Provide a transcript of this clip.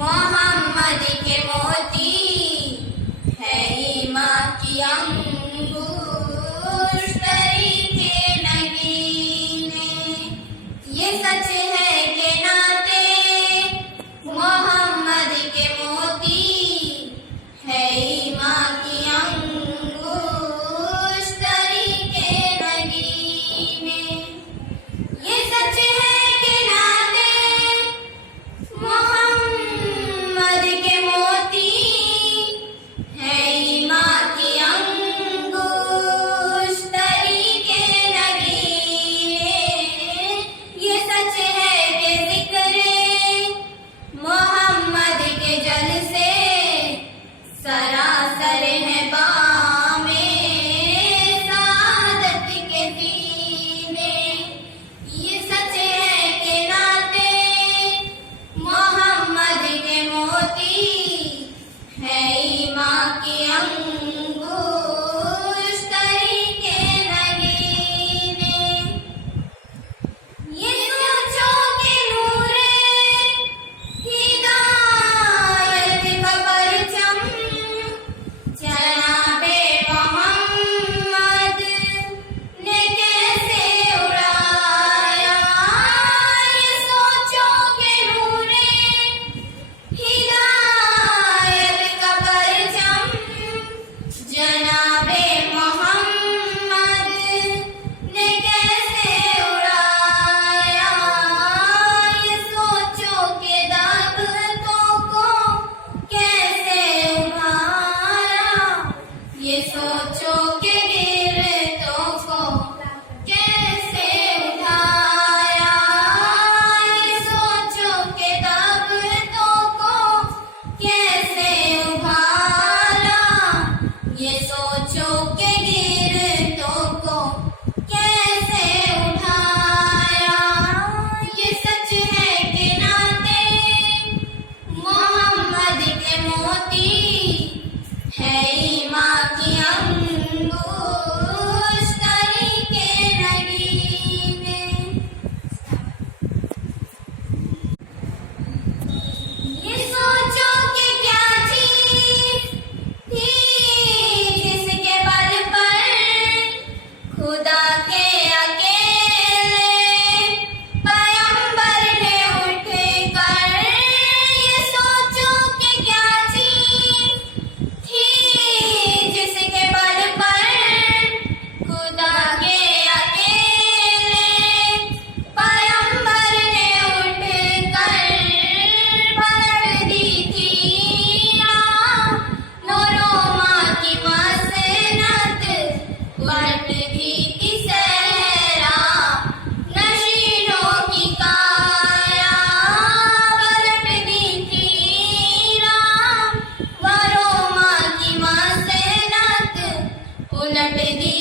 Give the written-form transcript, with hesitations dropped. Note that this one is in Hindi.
मोहम्मद के मोती है ईमान की अंगूर तरीके नगीने। ये सच है कि नाते मोहम्मद के मोती है ईमान की अंगूर तरीके नगीने। ये सच है कि नाते मोहम्मद के मोती है ईमान की अंगूर तरीके नगीने। ये सच है कि जिक्रे मोहम्मद के जल से सरासर है बामे सादत के दीने। ये सच है कि नाते मोहम्मद के मोती है ईमान की अंगूर तरीके नगीने। ये सोचो कि नूरे हिदायत का परचम जनाबे मोहम्मद ने कैसे उड़ाया। ये सोचो कि नूरे हिदायत का परचम जनाबे मोहम्मद ने कैसे उड़ाया। ये सोचो कि दागतों को कैसे उभारा। ये सोचो कि गिरतों को कैसे उठाया। ये सोचो कि दागतों को कैसे उभारा। ये सोचो कि गिरतों को कैसे उठाया। ये सच है कि नाते मोहम्मद के मोती है ईमान की अंगूर तरीके नगीने। ये सोचो कि क्या चीज थी जिसके बल पर खुदा के अकेले पैगंबर ने उठकर। ये सोचो कि क्या चीज थी जिसके बल पर खुदा के अकेले पैगंबर ने उठकर पलट दी थी राह। नूरो माँ की मसनत उलट दी थी सहरा। नशीनों की काया पलट दी थी राह। नूरो माँ की मसनत उलट दी